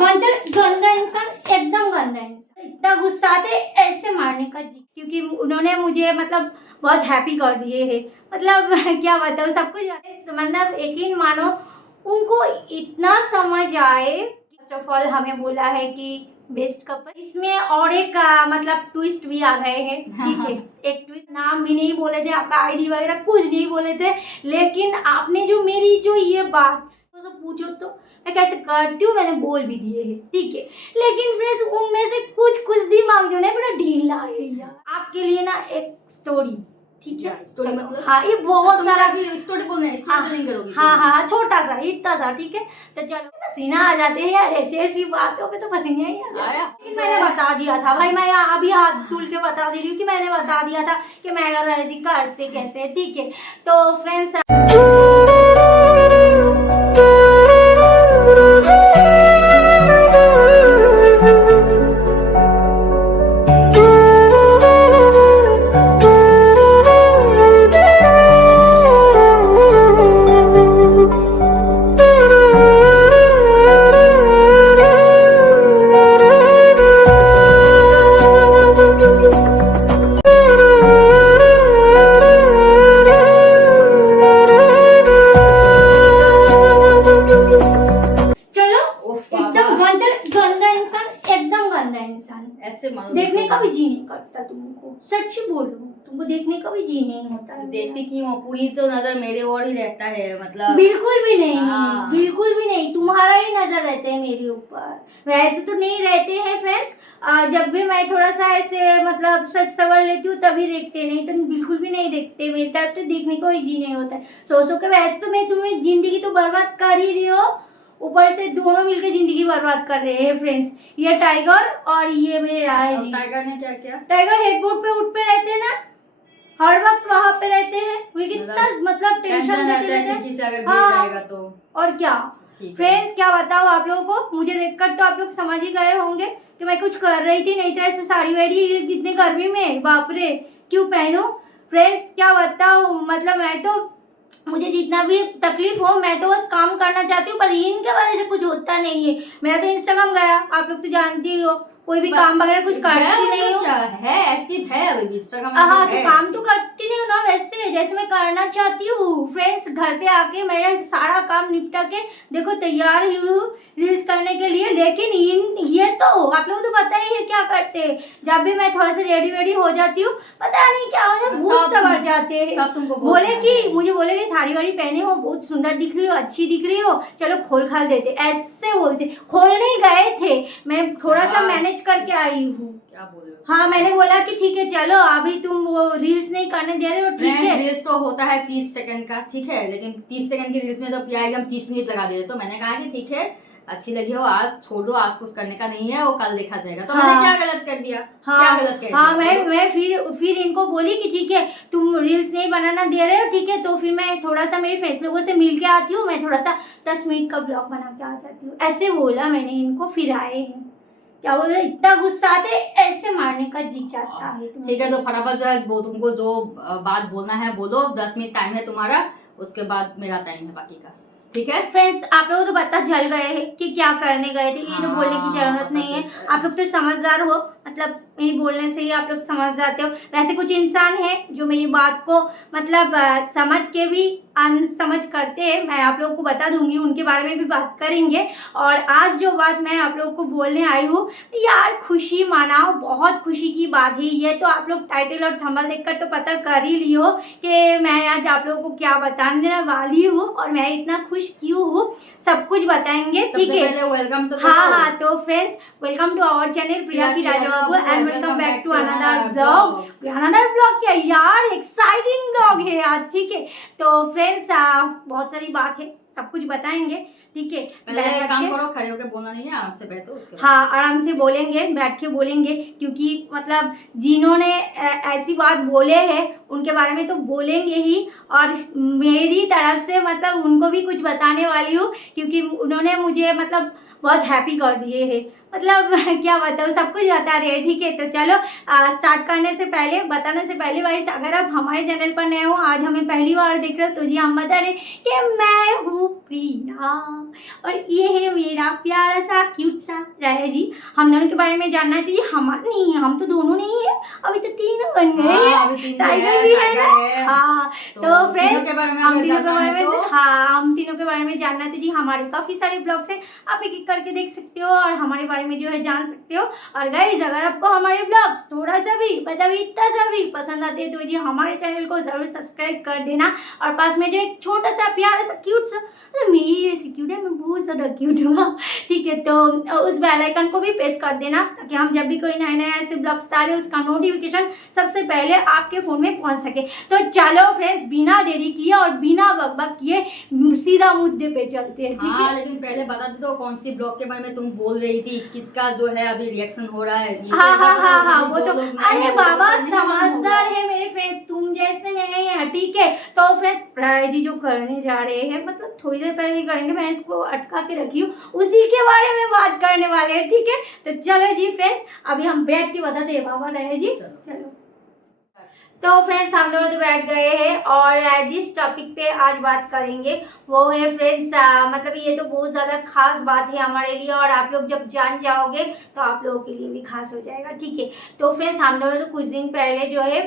गंदा इंसान, एकदम गंदा इंसान। इतना गुस्सा आते ऐसे मारने का जी, क्योंकि उन्होंने मुझे मतलब बहुत हैप्पी कर दिए है। मतलब क्या बताऊँ, सब कुछ मतलब यकीन मानो उनको इतना समझ आए। फर्स्ट ऑफ ऑल हमें बोला है कि बेस्ट कपल, इसमें और एक मतलब ट्विस्ट भी आ गए हैं। ठीक है, एक ट्विस्ट, नाम भी नहीं बोले थे, आपका आईडी वगैरह कुछ नहीं बोले थे, लेकिन आपने जो मेरी जो ये बात तो पूछो तो मैं कैसे करती हूँ, मैंने बोल भी दिए हैं। ठीक है, लेकिन फ्रेंड्स उनमें से कुछ दिमाग जो है बड़ा ढीला है यार। आपके लिए ना एक स्टोरी, ठीक है, स्टोरी मतलब हाँ ये बहुत सारा स्टोरी बोलना है, स्टोरी टेलिंग करोगी? हाँ छोटा सा, इतना सा, ठीक है। तो चलो पसीना आ जाते हैं यार, ऐसी ऐसी बातों पे तो पसीना ही आ जाता है। लेकिन मैंने बता दिया था भाई, मैं अभी हाथ धुल के बता दे रही हूँ कि मैंने बता दिया था कि मैं अगर रह जी करते कैसे। ठीक है, तो फ्रेंड्स देखने का भी जी नहीं करता तुमको, सच बोलो, तुमको देखने का भी जी नहीं होता है। देखती क्यों? पूरी तो नजर मेरे और ही रहता है, मतलब बिल्कुल भी नहीं। हाँ। बिल्कुल भी नहीं, तुम्हारा ही नजर रहते हैं मेरे ऊपर। वैसे तो नहीं रहते हैं फ्रेंड्स, जब भी मैं थोड़ा सा ऐसे मतलब सच सवर लेती हूँ तभी देखते, नहीं तो बिल्कुल भी नहीं देखते। मेरी तरफ तो देखने को ही जी नहीं होता है। सो के वैसे तो मैं तुम्हें जिंदगी तो बर्बाद कर ही रही हो, ऊपर से दोनों मिलकर जिंदगी बर्बाद कर रहे हैं फ्रेंड्स। ये टाइगर और ये मेरे राय जी। टाइगर ने क्या किया? टाइगर हेडबोर्ड पे उठ पे रहते हैं ना, हर वक्त वहाँ पे रहते हैं, वो कितना मतलब टेंशन देते रहते हैं। हाँ तो और क्या फ्रेंड्स, क्या बताओ आप लोगों को, मुझे देखकर तो आप लोग समझ ही गए होंगे कि मैं कुछ कर रही थी, नहीं तो ऐसे साड़ी वाड़ी इतनी गर्मी में बाप रे क्यों पहनूं। फ्रेंड्स क्या बताओ, मतलब मैं तो, मुझे जितना भी तकलीफ हो मैं तो बस काम करना चाहती हूँ, पर इनके वजह से कुछ होता नहीं है। मेरा तो इंस्टाग्राम गया, आप लोग तो जानती ही हो, कोई भी काम वगैरह कुछ करती नहीं हूँ। क्या है, एक्टिव है अभी भी इंस्टाग्राम? हाँ तो काम तो करती नहीं हूँ ना वैसे, जैसे मैं करना चाहती हूँ। फ्रेंड्स घर पे आके मेरा सारा काम निपटा के देखो तैयार हुई हूँ रील्स करने के लिए, लेकिन ये तो आप लोग तो पता ही है क्या करते हैं। जब भी मैं थोड़ा सा रेडी वेडी हो जाती हूँ, पता नहीं क्या हो जाए, भूत से भर जाते हैं। बोले कि मुझे बोले कि साड़ी वाड़ी पहने हो, बहुत सुंदर दिख रही हो, अच्छी दिख रही हो, चलो खोल खाल देते, ऐसे बोलते। खोलने गए थे, मैं थोड़ा सा मैनेज करके आई हूँ। हाँ मैंने बोला कि ठीक है चलो, अभी तुम वो रील्स नहीं करने दे रहे हो, ठीक है। रील्स तो होता है 30 सेकंड का, ठीक है, लेकिन 30 सेकंड की रील्स में तो पिया एकदम 30 मिनट लगा दे। तो मैंने कहा कि ठीक है, अच्छी लगी हो आज छोड़ दो, आज कुछ करने का नहीं है, वो कल देखा जाएगा। तो मैंने क्या गलत कर दिया? क्या गलत कर दिया? हाँ मैं फिर इनको बोली कि ठीक है तुम रील्स नहीं बनाना दे रहे हो, ठीक है, तो फिर मैं थोड़ा सा मेरे फ्रेंड्स लोगों से मिल के आती हूँ, मैं थोड़ा सा 10 मिनट का ब्लॉग बना के आ जाती हूँ, ऐसे बोला मैंने इनको। फिर आए हैं, क्या बोल रहे, इतना गुस्सा आते ऐसे मारने का जी चाहता है। ठीक है, तो फटाफट जो है वो तुमको जो बात बोलना है बोलो, 10 मिनट टाइम है तुम्हारा, उसके बाद मेरा टाइम है बाकी का। ठीक है फ्रेंड्स, आप लोगों को तो पता चल गए हैं कि क्या करने गए थे, ये तो बोलने की जरूरत नहीं है। आप लोग तो समझदार हो, मतलब मेरी बोलने से ही आप लोग समझ जाते हो। वैसे कुछ इंसान है जो मेरी बात को मतलब समझ के भी अनसमझ करते हैं, मैं आप लोगों को बता दूंगी, उनके बारे में भी बात करेंगे। और आज जो बात मैं आप लोगों को बोलने आई हूँ यार, खुशी मानाओ, बहुत खुशी की बात है ये तो। आप लोग टाइटल और थंबनेल देखकर तो पता कर ही लियो कि मैं आज आप लोगों को क्या बताने वाली हूँ और मैं इतना खुश क्यों हूँ, सब कुछ बताएंगे। ठीक है, वेलकम तो हाँ तो friends welcome to our channel Priya की Raja and welcome back to another blog. Another blog क्या यार, एक्साइटिंग ब्लॉग है आज। ठीक है, तो फ्रेंड्स बहुत सारी बात है, सब कुछ बताएंगे। ठीक है, काम करो, खड़े होकर बोलना नहीं है, आराम से बैठो, उसके हाँ आराम से बोलेंगे, बैठ के बोलेंगे, क्योंकि मतलब जिन्होंने ऐसी बात बोले हैं उनके बारे में तो बोलेंगे ही, और मेरी तरफ से मतलब उनको भी कुछ बताने वाली हूँ, क्योंकि उन्होंने मुझे मतलब बहुत हैप्पी कर दिए हैं। मतलब क्या बताऊँ, सब कुछ बता रहे हैं। ठीक है, तो चलो स्टार्ट करने से पहले, बताने से पहले भाई, अगर आप हमारे चैनल पर नए हो, आज हमें पहली बार देख रहे हो, तो जी हम बता रहे कि मैं हूँ प्रिया और ये है मेरा प्यारा सा क्यूट सा राया जी। हम दोनों के बारे में जानना है तो ये हमारा नहीं है, हम तो दोनों नहीं है, अभी तो तीन बन गए हैं, टाइगर भी है ना। हाँ, तो फ्रेंड्स हम तीनों के बारे में, हाँ हम तीनों के बारे में जानना है तो जी हमारे काफ़ी सारे ब्लॉग्स हैं, आप एक एक करके देख सकते हो और हमारे बारे में जो है जान सकते हो। और गाइस अगर आपको हमारे ब्लॉग्स थोड़ा सा भी मतलब इतना सा भी पसंद आते हैं तो जी हमारे चैनल को जरूर सब्सक्राइब कर देना। और पास में जो एक छोटा सा प्यारा सा क्यूट सा, मेरी ऐसी क्यूट है, मैं बहुत ज़्यादा क्यूट हूँ। ठीक है, तो उस बेल आइकन को भी प्रेस कर देना ताकि हम जब भी कोई नए नए ऐसे ब्लॉग्स डालें उसका नोटिफिकेशन सबसे पहले आपके फ़ोन में पहुँच सके। तो चलो फ्रेंड्स, बिना देरी किए और बिना बकबक किए सीधा मुद्दे पे चलते हैं। ठीक है, लेकिन पहले बता दे दो कौन सी ब्लॉग के बारे में तुम बोल रही थी, किसका जो है अभी रिएक्शन हो रहा है। हाँ वो तो, अरे बाबा समझदार है मेरे फ्रेंड्स, तुम जैसे नहीं है। ठीक है, तो फ्रेंड्स प्राय जी जो करने जा रहे हैं, मतलब थोड़ी देर पहले ही करेंगे, मैं इसको अटका के रखी हूँ, उसी के बारे में बात करने वाले हैं। ठीक है, तो चलो जी फ्रेंड्स, अभी हम बैठ के बताते हैं बाबा रहे जी। चलो तो फ्रेंड्स हम दोनों तो बैठ गए हैं और जिस टॉपिक पे आज बात करेंगे वो है फ्रेंड्स, मतलब ये तो बहुत ज़्यादा खास बात है हमारे लिए और आप लोग जब जान जाओगे तो आप लोगों के लिए भी खास हो जाएगा। ठीक है, तो फ्रेंड्स हम दोनों तो कुछ दिन पहले जो है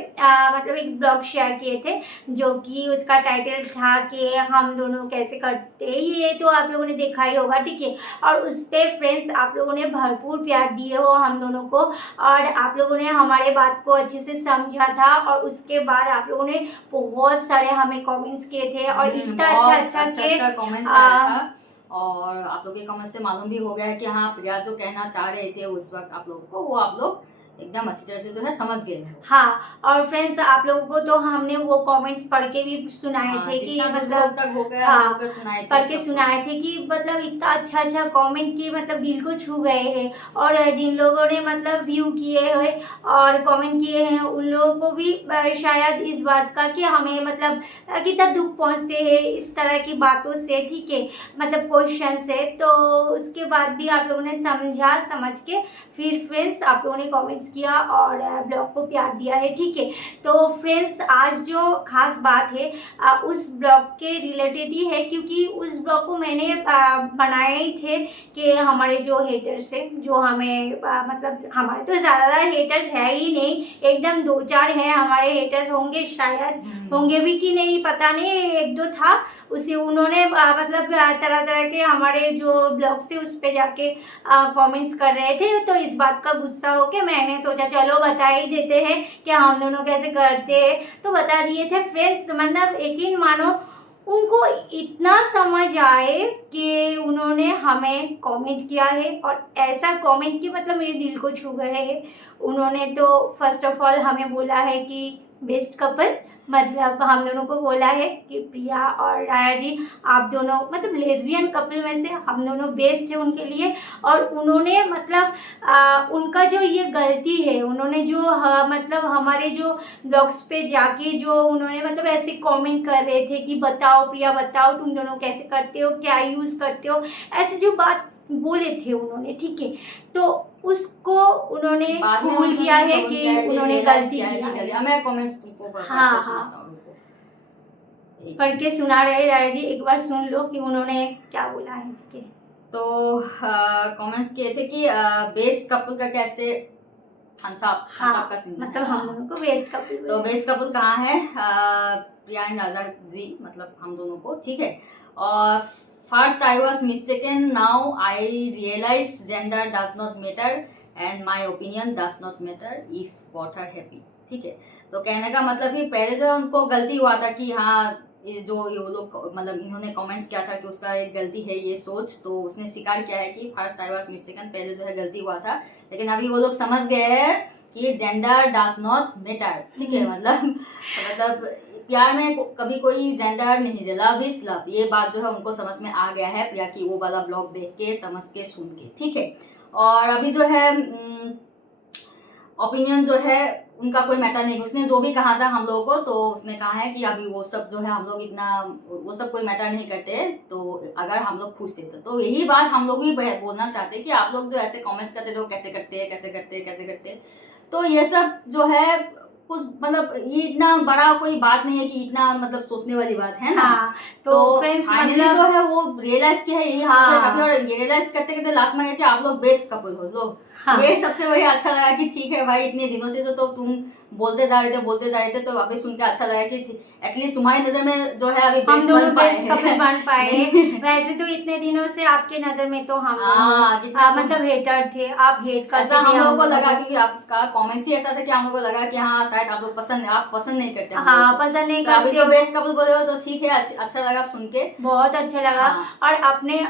मतलब एक ब्लॉग शेयर किए थे जो कि उसका टाइटल था कि हम दोनों कैसे करते हैं, ये तो आप लोगों ने देखा ही होगा। ठीक है, और उस पर फ्रेंड्स आप लोगों ने भरपूर प्यार दिए हो हम दोनों को और आप लोगों ने हमारे बात को अच्छे से समझा था और उसके बाद आप लोगों ने बहुत सारे हमें कमेंट्स किए थे और इतना अच्छा कमेंट्स आया था और आप लोग के कमेंट से मालूम भी हो गया है कि हाँ प्रिया जो कहना चाह रहे थे उस वक्त आप लोगों को, वो आप लोग एकदम अच्छी तरह से जो है समझ गए। हाँ, और फ्रेंड्स आप लोगों को तो हमने वो कमेंट्स पढ़ के भी सुनाए थे कि मतलब हाँ पढ़ के सुनाए थे कि मतलब इतना अच्छा कमेंट की मतलब दिल को छू गए हैं और जिन लोगों ने मतलब व्यू किए हैं और कमेंट किए हैं उन लोगों को भी शायद इस बात का कि हमें मतलब कितना दुख पहुंचते हैं इस तरह की बातों से। ठीक है, मतलब क्वेश्चन से, तो उसके बाद भी आप लोगों ने समझ के फिर फ्रेंड्स आप लोगों ने कमेंट्स किया और ब्लॉग को प्यार दिया है। ठीक है, तो फ्रेंड्स आज जो खास बात है उस ब्लॉग के रिलेटेड ही है क्योंकि उस ब्लॉग को मैंने बनाए ही थे कि हमारे जो हेटर्स है जो हमें मतलब हमारे तो ज़्यादातर हेटर्स है ही नहीं, एकदम 2-4 हैं हमारे हेटर्स, होंगे शायद होंगे भी कि नहीं पता नहीं, एक दो था उसे उन्होंने मतलब तरह तरह के हमारे जो ब्लॉग्स थे उस पर जाके कमेंट्स कर रहे थे। तो इस बात का गुस्सा होके मैंने सोचा चलो बता ही देते हैं कि हम दोनों कैसे करते हैं, तो बता दिए थे फ्रेंड्स। मतलब यकीन मानो उनको इतना समझ आए कि उन्होंने हमें कमेंट किया है और ऐसा कमेंट कि मतलब मेरे दिल को छू गए है। उन्होंने तो फर्स्ट ऑफ ऑल हमें बोला है कि बेस्ट कपल, मतलब हम दोनों को बोला है कि प्रिया और राया जी आप दोनों मतलब लेस्बियन कपल में से हम दोनों बेस्ट है उनके लिए। और उन्होंने मतलब उनका जो ये गलती है, उन्होंने जो मतलब हमारे जो ब्लॉग्स पे जाके जो उन्होंने मतलब ऐसे कमेंट कर रहे थे कि बताओ प्रिया बताओ तुम दोनों कैसे करते हो, क्या यूज़ करते हो, ऐसे जो बात बोले थे उन्होंने। ठीक है, तो उसको उन्होंने कबूल किया है कि उन्होंने गलती किया है। मैं कमेंट्स तुमको पढ़ के सुना रहे राय जी, एक बार सुन लो कि उन्होंने क्या बोला है। ठीक है, तो कमेंट्स किए थे कि बेस्ट कपल का कैसे का सीन मतलब हम दोनों को बेस्ट कपल, तो बेस्ट कपल कहाँ है प्रिया एंड राजा जी, मतलब हम दोनों को। ठीक है, और first I was mistaken, now I realise gender does not matter and my opinion does not matter if got her happy. ठीक है, तो कहने का मतलब कि पहले जो है उनको गलती हुआ था कि हाँ ये लोग मतलब इन्होंने कमेंट्स किया था कि उसका एक गलती है ये सोच, तो उसने स्वीकार किया है कि फर्स्ट आई वॉज मिस्टेकन, पहले जो है गलती हुआ था, लेकिन अभी वो लोग समझ गए हैं कि जेंडर डज नॉट मैटर। ठीक है, मतलब प्यार में कभी कोई जेंडर नहीं है, लव इज लव, ये बात जो है उनको समझ में आ गया है प्रिया की वो वाला ब्लॉग देख के, समझ के, सुन के। ठीक है, और अभी जो है ओपिनियन जो है उनका कोई मैटर नहीं, उसने जो भी कहा था हम लोगों को, तो उसने कहा है कि अभी वो सब जो है हम लोग इतना वो सब कोई मैटर नहीं करते, तो अगर हम लोग खुश है तो यही बात हम लोग भी बोलना चाहते हैं कि आप लोग जो ऐसे कमेंट्स करते हो कैसे करते हैं कैसे करते हैं कैसे करते हैं, तो ये सब जो है कुछ मतलब ये इतना बड़ा कोई बात नहीं है कि इतना मतलब सोचने वाली बात है ना। हाँ, तो फ्रेंड्स फाइनली मतलब जो है वो रियलाइज किया है, यही हम लोग हाँ। ने काफी, और ये रियलाइज करते करते लास्ट में गए कि आप लोग बेस्ट कपल हो लो। हाँ। ये सबसे बढ़िया अच्छा लगा कि ठीक है भाई, इतने दिनों से तो तुम बोलते जा रहे थे, तो अभी सुन के अच्छा लगा कि एटलीस्ट तुम्हारी नजर में जो है अभी हम बेस्ट दोनों बन पाए बेस्ट कपल हैं। बन पाए हैं। वैसे तो इतने दिनों से आपके नजर में तो हम दोनों मतलब हेटर थे, आप हेट करते ऐसा थे हम लोगों को दोनों लगा, क्योंकि आपका कमेंट्स ही ऐसा था कि हम लोगों को लगा कि हाँ शायद आप लोग पसंद नहीं करते हम हाँ लोगों को। पसंद नहीं तो अभी करते जो हो। बेस्ट कपल बोले हो तो ठीक है, अच्छा लगा सुन के, बहुत अच्छा लगा। हाँ। और अपने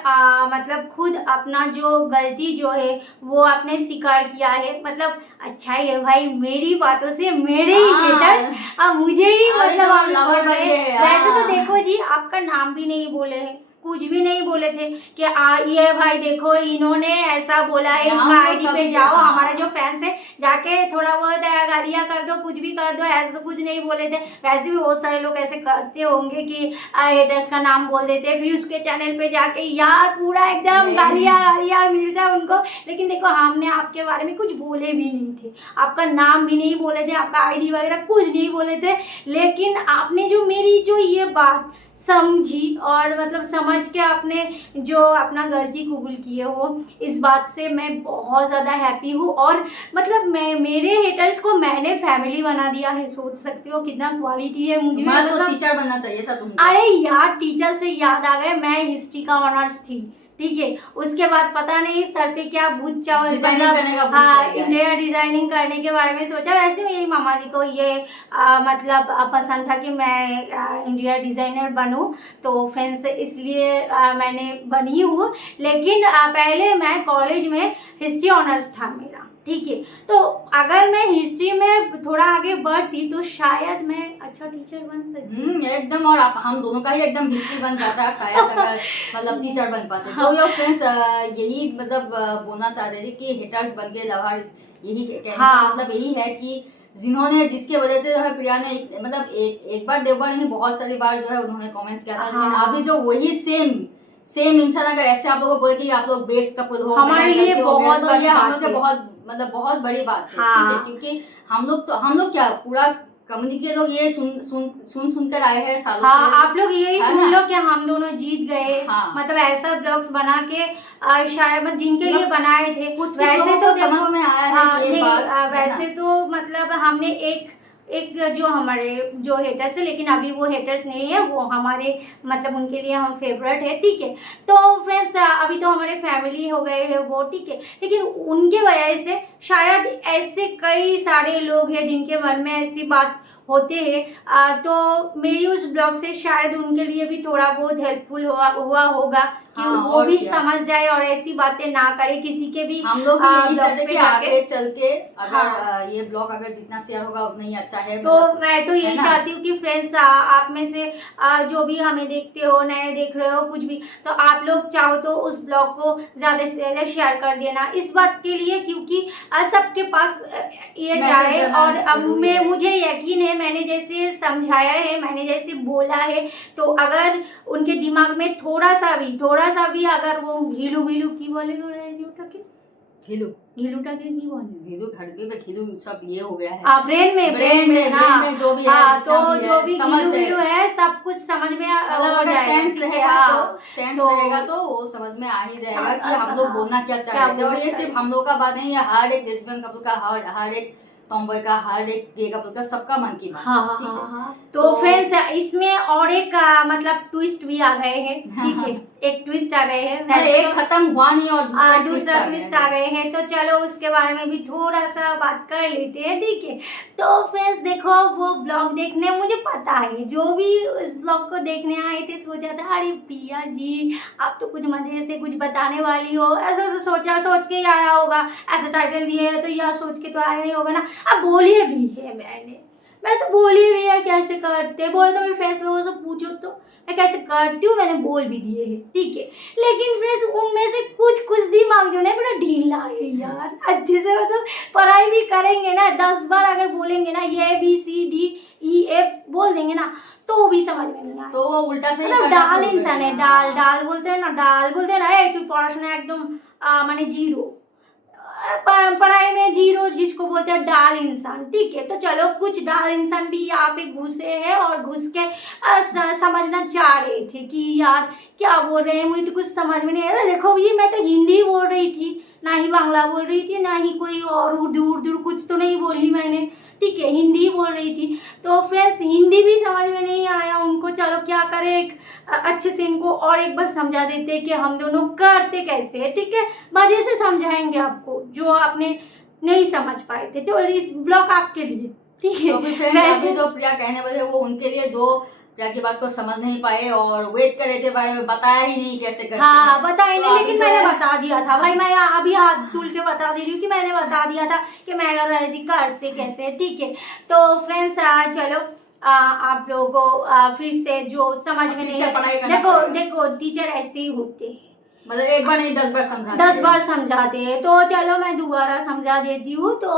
मतलब खुद अपना जो गलती जो है वो आपने स्वीकार किया है, मतलब अच्छा ही है भाई, मेरी बातों से मेरे ही हेटर्स अब मुझे ही अभी मतलब तो अभी lover बोल बन रहे गए हैं। हैं, वैसे तो हाँ। देखो जी, आपका नाम भी नहीं बोले हैं, कुछ भी नहीं बोले थे कि ये भाई देखो इन्होंने ऐसा बोला है, यहाँ इनका तो आईडी पे कभी- जाओ, हाँ। हमारा जो फैंस है जाके थोड़ा बहुत गालियां कर दो, कुछ भी कर दो, ऐसे तो कुछ नहीं बोले थे। वैसे भी बहुत सारे लोग ऐसे करते होंगे कि हेटर्स का नाम बोल देते, फिर उसके चैनल पे जाके यार पूरा एकदम गालियां मिलता है उनको। लेकिन देखो हमने आपके बारे में कुछ बोले भी नहीं थे, आपका नाम भी नहीं बोले थे, आपका आईडी वगैरह कुछ नहीं बोले थे, लेकिन आपने जो मेरी जो ये बात समझी और मतलब समझ के आपने जो अपना गलती कबूल किए हो, इस बात से मैं बहुत ज़्यादा हैप्पी हूँ। और मतलब मैं मेरे हेटर्स को मैंने फैमिली बना दिया है, सोच सकते हो कितना क्वालिटी है मुझे। तुम्हारा तो मतलब टीचर बनना चाहिए था तुमको। अरे यार, टीचर से याद आ गया, मैं हिस्ट्री का ऑनर्स थी, ठीक है। उसके बाद पता नहीं सर पे क्या भूत चावल, डिजाइनिंग करने का भूत हाँ चढ़ गया है। इंटीरियर डिजाइनिंग करने के बारे में सोचा। वैसे मेरी मामा जी को ये मतलब पसंद था कि मैं इंटीरियर डिजाइनर बनूं, तो फ्रेंड्स इसलिए मैंने बनी हूँ। लेकिन पहले मैं कॉलेज में हिस्ट्री ऑनर्स था मेरा, ठीक है। तो अगर मैं हिस्ट्री में थोड़ा आगे बढ़ती तो शायद मैं अच्छा टीचर बन सकती। एकदम, और हम दोनों का ही एकदम हिस्ट्री बन जाता है शायद, अगर मतलब टीचर बन पाते। जो योर फ्रेंड्स यही मतलब बोलना चाह रहे थे कि हेटर्स बन गए लवर्स, यही कहने का मतलब यही है कि जिन्होंने जिसके वजह से जो है प्रिया ने मतलब एक बार दो बार नहीं बहुत सारी बार जो है उन्होंने कमेंट्स किया था, लेकिन अभी जो वही सेम इंसान अगर ऐसे आप लोगों को बोले कि आप लोग बेस्ट कपल हो, हमारे लिए बहुत तो ये हम लोग के बहुत बड़ी बात है, ठीक है। क्योंकि हम लोग क्या पूरा कम्युनिटी के लोग ये सुन कर आए हैं सालों हाँ, से। आप लोग यही सुन लो कि हम दोनों जीत गए। हाँ। मतलब ऐसा ब्लॉग्स बना के शायद जिनके लिए बनाए थे, कुछ वैसे लोगों तो को समझ में आया है हाँ, कि ये नहीं, बात है वैसे ना। तो मतलब हमने एक जो हमारे जो हेटर्स है, लेकिन अभी वो हेटर्स नहीं है, वो हमारे मतलब उनके लिए हम फेवरेट है, ठीक है। तो फ्रेंड्स अभी तो हमारे फैमिली हो गए हैं वो, ठीक है। लेकिन उनके वजह से शायद ऐसे कई सारे लोग हैं जिनके मन में ऐसी बात होते हैं, तो मेरी उस ब्लॉग से शायद उनके लिए भी थोड़ा बहुत हेल्पफुल हुआ होगा कि हाँ, वो भी क्या? समझ जाए और ऐसी बातें ना करे किसी के भी। हम लोग भी यही ब्लॉग्स चाहते पे कि जाके आगे चल के अगर हाँ। ये ब्लॉग अगर जितना शेयर होगा उतना ही अच्छा है। तो मैं तो यही ना? चाहती हूँ कि फ्रेंड्स आप में से जो भी हमें देखते हो, नए देख रहे हो कुछ भी, तो आप लोग चाहो तो उस ब्लॉग को ज़्यादा से ज़्यादा शेयर कर देना, इस बात के लिए क्योंकि सबके पास ये जाए। और अब मुझे यकीन है, मैंने जैसे समझाया है, मैंने जैसे बोला है, तो अगर उनके दिमाग में थोड़ा सा भी अगर वो घिलू की बोलेगा घिलू घड़के पे घिलू सब ये हो गया है ब्रेन में जो भी है, तो जो भी समझ है सब कुछ समझ में मतलब अगर सेंस रहेगा तो वो समझ में आ ही जाएगा कि हम लोग बोलना क्या चाह रहे थे। और ये सिर्फ हम लोग का बात नहीं है, हर एक लेस्बियन कपल का, हर एक टॉमबॉय का, हर एक गे कपल का, सबका मन की बात, ठीक है। तो फ्रेंड्स इसमें और एक मतलब ट्विस्ट भी आ गए हैं, ठीक है। एक ट्विस्ट आ गए हैं, एक खत्म हुआ नहीं और दूसरा ट्विस्ट आ गए हैं, तो चलो उसके बारे में भी थोड़ा सा बात कर लेते हैं, ठीक है। तो फ्रेंड्स देखो, वो ब्लॉग देखने, मुझे पता है जो भी उस ब्लॉग को देखने आए थे सोचा था अरे प्रिया जी आप तो कुछ मजे से कुछ बताने वाली हो, ऐसा सोच के आया होगा, ऐसा टाइटल दिए है तो यह सोच के तो आया ही होगा ना। अब बोलिए भी है, मैंने तो बोली भी है कैसे करते, बोले तो मेरे फ्रेंड्स लोगों से पूछो तो मैं कैसे करती हूँ, मैंने बोल भी दिए है, ठीक है। लेकिन फ्रेंड्स उनमें से कुछ दिमाग जो है बड़ा ढीला है यार अच्छे से, मतलब पढ़ाई भी करेंगे ना, 10 बार अगर बोलेंगे ना ये ABCDEF बोल देंगे ना तो भी समझ में नहीं आए। तो वो उल्टा से ही मतलब पढ़ना डाल शुरू कर इंसान है, देगा। डाल डाल बोलते हैं ना, डाल बोलते हैं ना, तू पढ़ाशोना एकदम माने जीरो, पढ़ाई में जीरो जिसको बोलते हैं डाल इंसान, ठीक है। तो चलो कुछ डाल इंसान भी यहाँ पे घुसे हैं और घुस के समझना चाह रहे थे कि यार क्या बोल रहे हैं, मुझे तो कुछ समझ में नहीं आया। देखो ये मैं तो हिंदी बोल रही थी, ना ही बांग्ला बोल रही थी, ना ही कोई और उर्दू कुछ तो नहीं बोली मैंने, ठीक है, हिंदी बोल रही थी। तो फ्रेंड्स हिंदी भी समझ में नहीं आया उनको। चलो क्या करें, एक अच्छे से इनको और एक बार समझा देते कि हम दोनों करते कैसे है, ठीक है। मजे से समझाएंगे आपको जो आपने नहीं समझ पाए थे। तो इस ब्लॉग आपके लिए, ठीक है। तो भी फ्रेंड्स अभी जो प्रिया कहने वाले वो उनके लिए जो प्रिया की बात को समझ नहीं पाए और वेट कर रहे थे भाई, बताया ही नहीं कैसे करते हाँ हैं। बताए तो नहीं, अभी लेकिन जो मैंने है- बता दिया था भाई, मैं अभी हाथ तुल के बता दे रही हूँ कि मैंने बता दिया था कि मैं अगर रही करते कैसे, ठीक है। तो फ्रेंड्स चलो आप लोगों को फिर से जो समझ में फिर नहीं से आता, पढ़ाई करना देखो पड़ेगा। देखो टीचर ऐसे ही होते हैं, मतलब एक बार नहीं 10 बार समझा 10 बार समझाते हैं। तो चलो मैं दोबारा समझा देती हूँ। तो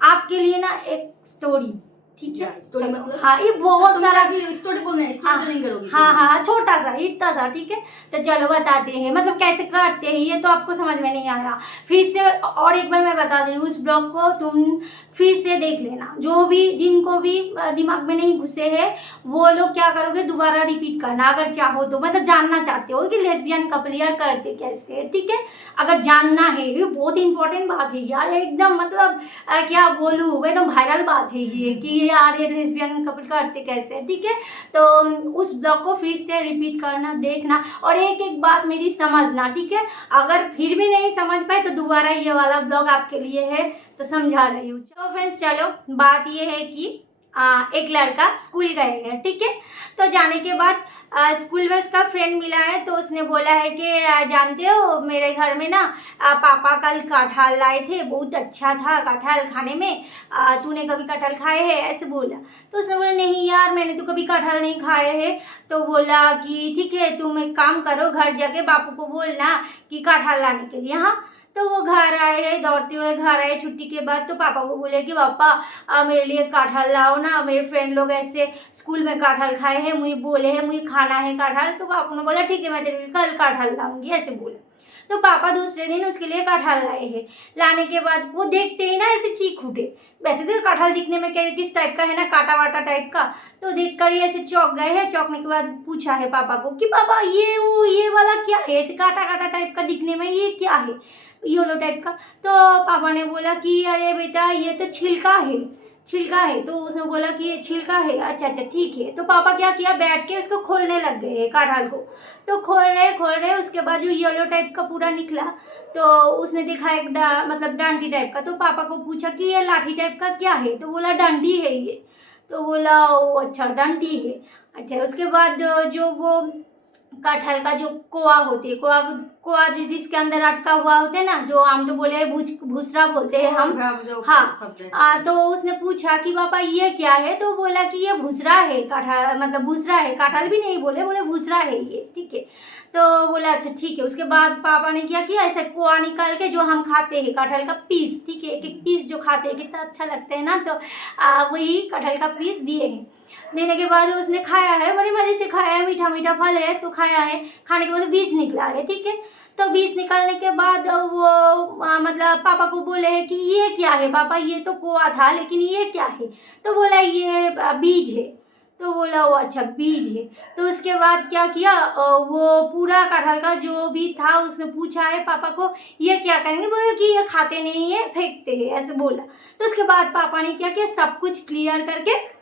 आपके लिए ना एक स्टोरी, ठीक है। स्टोरी चलो, मतलब हाँ ये बहुत सारा, स्टोरी बोलने स्टोरी टेलिंग करोगी हाँ तुम? हाँ छोटा सा इतना सा, ठीक है। तो चलो बताते हैं, मतलब कैसे करते हैं ये तो आपको समझ में नहीं आया। फिर से और एक बार मैं बता दे रही हूँ, उस ब्लॉग को तुम फिर से देख लेना, जो भी जिनको भी दिमाग में नहीं घुसे हैं वो लोग क्या करोगे, दोबारा रिपीट करना अगर चाहो तो, मतलब जानना चाहते हो कि लेस्बियन कपल यार करते कैसे है, ठीक है। अगर जानना है, ये बहुत इंपॉर्टेंट बात है यार, एकदम मतलब क्या बोलूँ, एकदम वायरल बात है ये कि यार ये लेस्बियन कपल करते कैसे है, ठीक है। तो उस ब्लॉग को फिर से रिपीट करना, देखना और एक एक बात मेरी समझना, ठीक है। अगर फिर भी नहीं समझ पाए तो दोबारा ये वाला ब्लॉग आपके लिए है, तो समझा रही हूँ। तो फ्रेंड्स चलो बात ये है कि एक लड़का स्कूल गए हैं, ठीक है। तो जाने के बाद स्कूल में उसका फ्रेंड मिला है, तो उसने बोला है कि जानते हो मेरे घर में ना पापा कल कटहल लाए थे, बहुत अच्छा था कटहल खाने में, तूने कभी कटहल खाए हैं, ऐसे बोला। तो उसने बोला नहीं यार मैंने तो कभी कटहल नहीं खाए हैं। तो बोला कि ठीक है तुम एक काम करो, घर जाके बापू को बोलना कि कटहल लाने के लिए। हाँ, तो वो घर आए हैं, दौड़ते हुए घर आए छुट्टी के बाद। तो पापा को बोले कि पापा मेरे लिए कटहल लाओ ना, मेरे फ्रेंड लोग ऐसे स्कूल में कटहल खाए हैं, मुझे बोले हैं मुझे खाना है कटहल। तो पापा ने बोला ठीक है मैं तेरे लिए कल कटहल लाऊंगी, ऐसे बोला। तो पापा दूसरे दिन उसके लिए कटहल लाए हैं। लाने के बाद वो देखते ही ना ऐसे चीख उठे। वैसे तो कटहल दिखने में क्या किस टाइप का है ना, काटा वाटा टाइप का। तो देख कर ही ऐसे चौंक गए हैं। चौंकने के बाद पूछा है पापा को कि पापा ये वाला क्या है, ऐसे काटा काटा टाइप का दिखने में, ये क्या है, येलो टाइप का। तो पापा ने बोला कि अरे बेटा ये तो छिलका है, छिलका है। तो उसने बोला कि ये छिलका है, अच्छा अच्छा ठीक है। तो पापा क्या किया, बैठ के उसको खोलने लग गए कटहल को। तो खोल रहे उसके बाद जो येलो टाइप का पूरा निकला। तो उसने देखा एक मतलब डांडी टाइप का। तो पापा को पूछा कि ये लाठी टाइप का क्या है। तो बोला डंडी है ये। तो बोला ओ अच्छा डंडी है, अच्छा। उसके बाद जो वो कटहल का जो कोआ होती है, कोआ कोआ जिसके अंदर अटका हुआ होते हैं ना, जो हम तो बोले भूसरा बोलते हैं हम। हाँ, तो उसने पूछा कि पापा ये क्या है। तो बोला कि ये भूसरा है कटहल, मतलब भूसरा है, कटहल भी नहीं बोले भूसरा है ये, ठीक है। तो बोला अच्छा ठीक है। उसके बाद पापा ने क्या किया, ऐसे कोआ निकाल के जो हम खाते हैं कटहल का पीस, ठीक है, एक एक पीस जो खाते हैं कितना अच्छा लगता है ना, तो वही कटहल का पीस दिए हैं। देने के बाद उसने खाया है, बड़े मजे से खाया है, मीठा मीठा फल है तो खाया है। खाने के बाद बीज निकला है, ठीक है। तो बीज निकालने के बाद वो मतलब पापा को बोले हैं कि ये क्या है पापा, ये तो कोआ था लेकिन ये क्या है। तो बोला ये बीज है। तो बोला वो अच्छा बीज है। तो उसके बाद क्या किया, वो पूरा कटहल का जो भी था उसने पूछा है पापा को ये क्या करेंगे। बोले कि ये खाते नहीं है, फेंकते हैं, ऐसे बोला। तो उसके बाद पापा ने क्या किया, सब कुछ क्लियर करके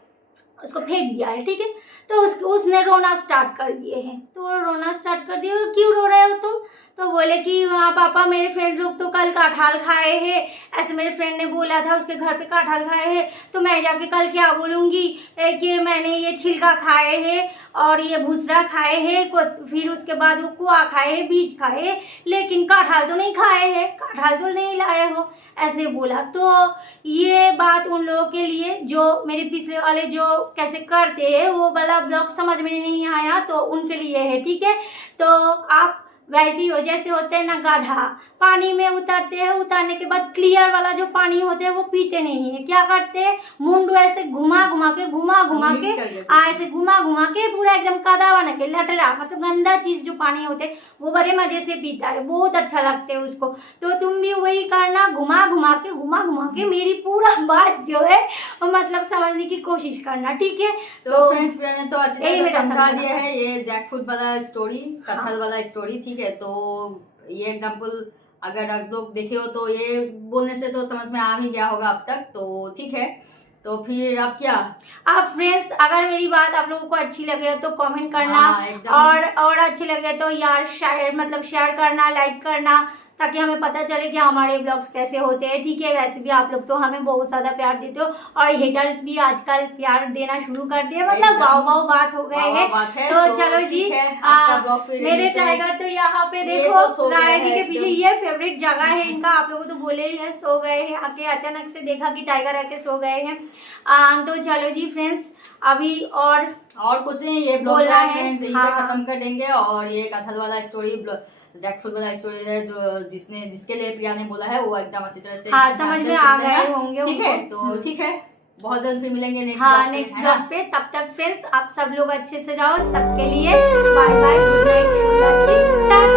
उसको फेंक दिया है, ठीक है। तो उसने रोना स्टार्ट कर दिए हैं। तो रोना स्टार्ट कर दिया, क्यों रो रहे हो तुम। तो बोले कि हाँ पापा मेरे फ्रेंड लोग तो कल कटहल खाए हैं, ऐसे मेरे फ्रेंड ने बोला था उसके घर पे कटहल खाए हैं। तो मैं जाके कल क्या बोलूँगी कि मैंने ये छिलका खाए हैं और ये भूसरा खाए हैं, फिर उसके बाद वो कुआ खाए हैं, बीज खाए हैं, लेकिन कटहल तो नहीं खाए हैं, कटहल तो नहीं लाए हो, ऐसे बोला। तो ये बात उन लोगों के लिए जो मेरे पिछले वाले जो कैसे करते हैं वो वाला ब्लॉग समझ में नहीं आया तो उनके लिए है, ठीक है। तो आप वैसी हो जैसे होते हैं ना गधा, पानी में उतरते हैं, उतरने के बाद क्लियर वाला जो पानी होते हैं वो पीते नहीं है, क्या करते हैं मुंडू ऐसे घुमा घुमा के Mix कर देते हैं। ऐसे घुमा घुमा के पूरा एकदम कादा बना के लटरा, मतलब गंदा चीज जो पानी होते हैं वो बड़े मजे से पीता है, बहुत अच्छा लगता है उसको। तो तुम भी वही करना, घुमा घुमा के मेरी पूरा बात जो है मतलब समझने की कोशिश करना, ठीक है। तो फ्रेंड्स प्रिया ने तो अच्छी यही तरह से मेरा समझा समझना दिया था। है ये जैकफ्रूट वाला स्टोरी, कटहल वाला स्टोरी, ठीक है। तो ये एग्जांपल अगर आप लोग देखे हो तो ये बोलने से तो समझ में आ ही गया होगा अब तक, तो ठीक है। तो फिर अब क्या, आप फ्रेंड्स अगर मेरी बात आप लोगों को अच्छी लगे तो कमेंट करना, हाँ, एकदम। और अच्छी लगे तो यार शेयर करना, लाइक करना, ताकि हमें पता चले कि हमारे ब्लॉग्स कैसे होते हैं, ठीक है। वैसे भी आप लोग तो हमें बहुत ज़्यादा प्यार देते हो, और हेटर्स भी आजकल प्यार देना शुरू कर दिए, मतलब एकदम। वाव वाव बात हो गए वाह हैं। बात है। तो चलो जी, ठीक है, आज का ब्लॉग फिर मेरे यहीं पे- टाइगर तो यहाँ पे ये देखो तो सो गए राय जी हैं के पीछे, एकदम। ये फेवरेट जगह है इनका, आप लोगों को तो बोले ही है, सो गए हैं आके, अचानक से देखा कि टाइगर आके सो गए हैं। तो चलो जी फ्रेंड्स, अभी और कुछ नहीं, ये ब्लॉग बोलना है, फ्रेंड्स यहीं पे हाँ। खत्म कर देंगे। और ये कटहल वाला स्टोरी, जैकफ्रूट वाला स्टोरी है जो जिसके लिए प्रिया ने बोला है वो एकदम अच्छी तरह से हाँ ध्यान समझ से में सुन आ लेना, गए होंगे ठीक है। उनको। तो ठीक है, बहुत जल्द फिर मिलेंगे नेक्स्ट हाँ ब्लॉग पे, नेक्स्ट है ना। ब्लॉग पे, तब तक फ्रेंड्स आप सब लोग अच्छे से रहो, सबके लिए बाय बाय, गुड नाइट, शुभ रात्रि।